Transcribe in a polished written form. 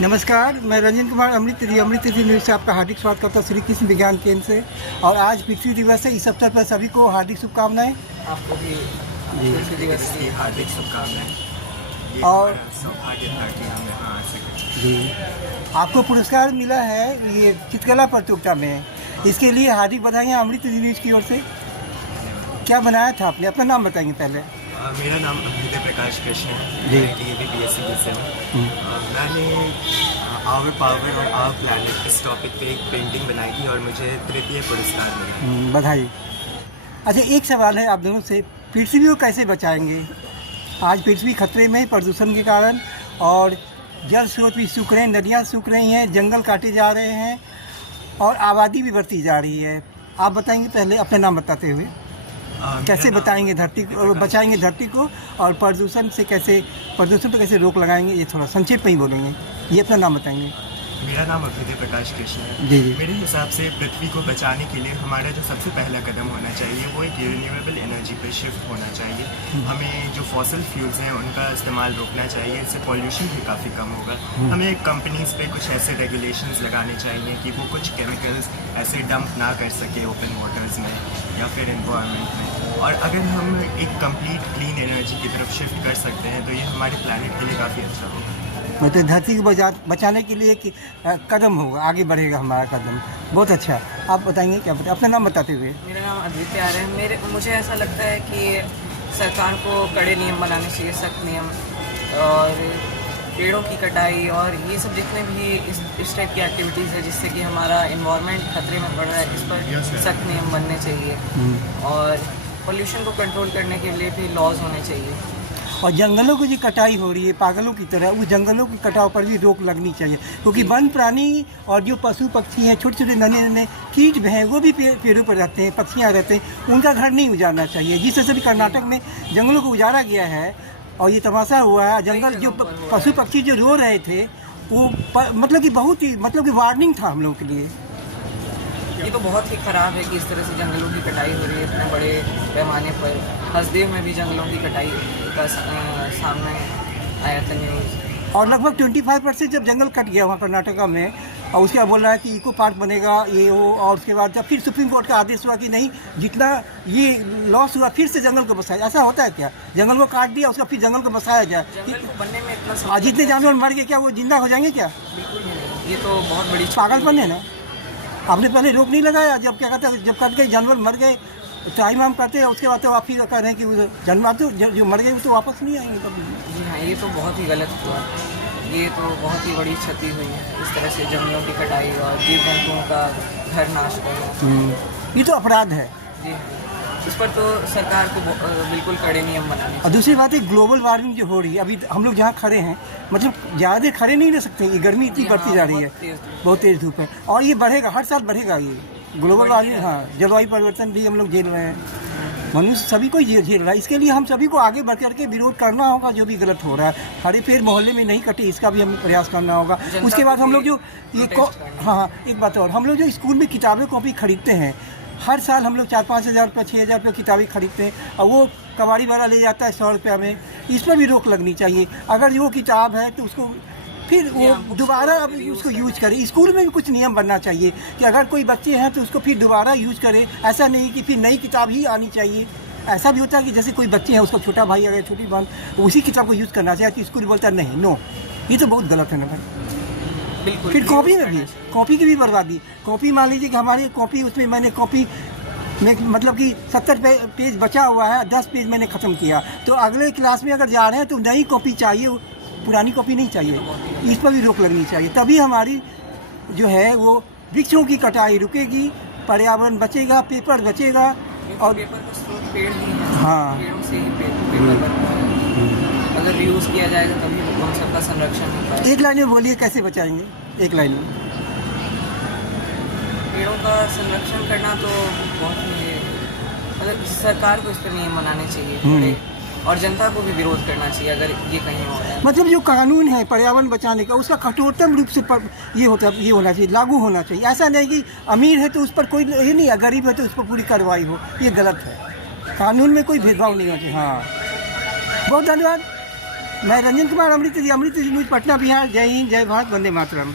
नमस्कार, मैं रंजन कुमार अमृत तिथि न्यूज़ से आपका हार्दिक स्वागत करता हूँ श्री कृष्ण विज्ञान केंद्र से। और आज पृथ्वी दिवस है। इस अवसर पर सभी को हार्दिक शुभकामनाएं। आपको भी पृथ्वी दिवस की हार्दिक शुभकामनाएं। और सौभाग्य था कि हम यहाँ आ सके। जी, आपको पुरस्कार मिला है ये चित्रकला प्रतियोगिता में, इसके लिए हार्दिक बधाइयाँ अमृत तिथि न्यूज़ की ओर से। क्या बनाया था आपने? अपना नाम बताएंगे पहले। मेरा नाम अभ्युदय प्रकाश कृष्ण है। जी। मैं DAV BSc से हूँ। मैंने आवर पावर और आवर प्लैनेट इस टॉपिक पे एक पेंटिंग बनाई थी और मुझे तृतीय पुरस्कार मिला। बधाई। अच्छा, एक सवाल है आप दोनों से, पृथ्वी को कैसे बचाएंगे? आज पृथ्वी खतरे में है प्रदूषण के कारण, और जल स्रोत भी सूख रहे हैं, नदियाँ सूख रही हैं, जंगल काटे जा रहे हैं और आबादी भी बढ़ती जा रही है। आप बताएंगे पहले, अपने नाम बताते हुए कैसे बताएंगे धरती को बचाएंगे, धरती को, और प्रदूषण से कैसे, प्रदूषण पर कैसे रोक लगाएंगे, ये थोड़ा संक्षेप में ही बोलेंगे। ये अपना नाम बताएंगे। मेरा नाम अभ्युदय प्रकाश कृष्ण है। जी जी। मेरे हिसाब से पृथ्वी को बचाने के लिए हमारा जो सबसे पहला कदम होना चाहिए वो एक रिन्यूएबल एनर्जी पे शिफ्ट होना चाहिए। हमें जो फॉसिल फ्यूल्स हैं उनका इस्तेमाल रोकना चाहिए, इससे पॉल्यूशन भी काफ़ी कम होगा। हमें कंपनीज पे कुछ ऐसे रेगुलेशंस लगाने चाहिए कि वो कुछ केमिकल्स ऐसे डंप ना कर सके ओपन वाटर्स में या फिर इन्वायरमेंट में। और अगर हम एक कंप्लीट क्लीन एनर्जी की तरफ शिफ्ट कर सकते हैं तो ये हमारे प्लैनेट के लिए काफ़ी अच्छा होगा। मतलब धरती को बचाने के लिए एक कदम होगा, आगे बढ़ेगा हमारा कदम। बहुत अच्छा। आप बताएंगे क्या बताएं, अपना नाम बताते हुए। मेरा नाम अद्वितीय आर्य है। मुझे ऐसा लगता है कि सरकार को कड़े नियम बनाने चाहिए, सख्त नियम, और पेड़ों की कटाई और ये सब जितने भी इस टाइप की एक्टिविटीज़ है जिससे कि हमारा इन्वायरमेंट खतरे में पड़ रहा है, इस पर सख्त नियम बनने चाहिए। और पोल्यूशन को कंट्रोल करने के लिए भी लॉज होने चाहिए। और जंगलों की जो कटाई हो रही है पागलों की तरह, उस जंगलों की कटाव पर भी रोक लगनी चाहिए, क्योंकि वन प्राणी और जो पशु पक्षी हैं, छोटे छोटे नन्हे नन्हे कीट हैं, वो भी पेड़ों पर रहते हैं, पक्षियाँ रहते हैं, उनका घर नहीं उजाड़ना चाहिए। जिस तरह से भी कर्नाटक में जंगलों को उजाड़ा गया है और ये तमाशा हुआ है, जंगल जो पशु पक्षी जो रो रहे थे वो मतलब कि बहुत ही वार्निंग था हम लोगों के लिए। ये तो बहुत ही ख़राब है कि इस तरह से जंगलों की कटाई हो रही है इतने बड़े पैमाने पर। हसदेव में भी जंगलों की कटाई का सामने आया था न्यूज़। और लगभग 25% जब जंगल कट गया वहाँ कर्नाटका में, और उसके बाद बोल रहा है कि इको पार्क बनेगा ये वो, और उसके बाद जब फिर सुप्रीम कोर्ट का आदेश हुआ कि नहीं, जितना ये लॉस हुआ फिर से जंगल को बसाया। ऐसा होता है क्या? जंगल को काट दिया, उसका फिर जंगल को बसाया जाए? बनने में इतना और जितने जानवर मर गए क्या वो जिंदा हो जाएंगे क्या? बिल्कुल भी नहीं। ये तो बहुत बड़ी पागलपन है ना। आपने पहले रोक नहीं लगाया, जब क्या कहते हैं, जब कट गए जानवर मर गए टाइम हम करते हैं, उसके बाद तो आप फिर कह रहे हैं कि जानवर तो जो मर गए वो तो वापस नहीं आएंगे कभी। जी हाँ, ये तो बहुत ही गलत हुआ। ये तो बहुत ही बड़ी क्षति हुई है इस तरह से जंगलों की कटाई और जीव जंतुओं का घर नाश करना। ये तो अपराध है। जी हाँ, इस पर तो सरकार को बिल्कुल कड़े नियम बनाने। और दूसरी बात है, ग्लोबल वार्मिंग जो हो रही है, अभी हम लोग जहाँ खड़े हैं, मतलब ज़्यादा खड़े नहीं रह सकते, ये गर्मी इतनी बढ़ती जा रही है, बहुत तेज़ धूप है, और ये बढ़ेगा, हर साल बढ़ेगा ये ग्लोबल वार्मिंग। हाँ, जलवायु परिवर्तन भी हम लोग झेल रहे हैं, मनुष्य सभी को झेल रहा है। इसके लिए हम सभी को आगे बढ़ करके विरोध करना होगा जो भी गलत हो रहा है। हरे पेड़ मोहल्ले में नहीं कटे, इसका भी हमें प्रयास करना होगा। उसके बाद हम लोग जो ये हाँ, एक बात और, हम लोग जो स्कूल में किताबें कॉपी खरीदते हैं, हर साल हम लोग 4-5 हज़ार रुपये 6 हज़ार रुपये किताबें खरीदते हैं, और वो कबाड़ी वाला ले जाता है 100 रुपये में। इस पर भी रोक लगनी चाहिए। अगर वो किताब है तो उसको फिर वो दोबारा अब उसको यूज करे। स्कूल में भी कुछ नियम बनना चाहिए कि अगर कोई बच्चे हैं तो उसको फिर दोबारा यूज करे। ऐसा नहीं कि फिर नई किताब ही आनी चाहिए। ऐसा भी होता है कि जैसे कोई बच्चे हैं, उसको छोटा भाई अगर छोटी बहन, उसी किताब को यूज़ करना चाहिए, तो स्कूल बोलता है नहीं, नो, ये तो बहुत गलत है ना भाई। बिल्कुल। फिर कॉपी में भी, कॉपी की भी बर्बादी। कॉपी मान लीजिए कि हमारी कॉपी, उसमें मैंने कॉपी में मतलब कि 70 पेज बचा हुआ है, 10 पेज मैंने ख़त्म किया, तो अगले क्लास में अगर जा रहे हैं तो नई कॉपी चाहिए, पुरानी कॉपी नहीं चाहिए। इस पर भी रोक लगनी चाहिए, तभी हमारी जो है वो वृक्षों की कटाई रुकेगी, पर्यावरण बचेगा, पेपर बचेगा। और पेपर का स्रोत पेड़ ही है। हाँ, पेड़ों से ही पेपर बनता है। अगर रीयूज किया जाएगा तभी उन सबका संरक्षण होता है। एक लाइन में बोलिए कैसे बचाएंगे, एक लाइन में। पेड़ों का संरक्षण करना तो बहुत ही, मतलब सरकार को इस पर नियम बनाने चाहिए और जनता को भी विरोध करना चाहिए अगर ये कहीं हो रहा है। मतलब जो कानून है पर्यावरण बचाने का, उसका कठोरतम रूप से ये होना चाहिए, लागू होना चाहिए। ऐसा नहीं कि अमीर है तो उस पर कोई ये नहीं है, गरीब है तो उस पर पूरी कार्रवाई हो, ये गलत है। कानून में कोई भेदभाव नहीं होना चाहिए। हाँ, बहुत धन्यवाद। मैं रंजन कुमार, अमृत न्यूज, पटना बिहार। जय हिंद, जय भारत, वंदे मातरम।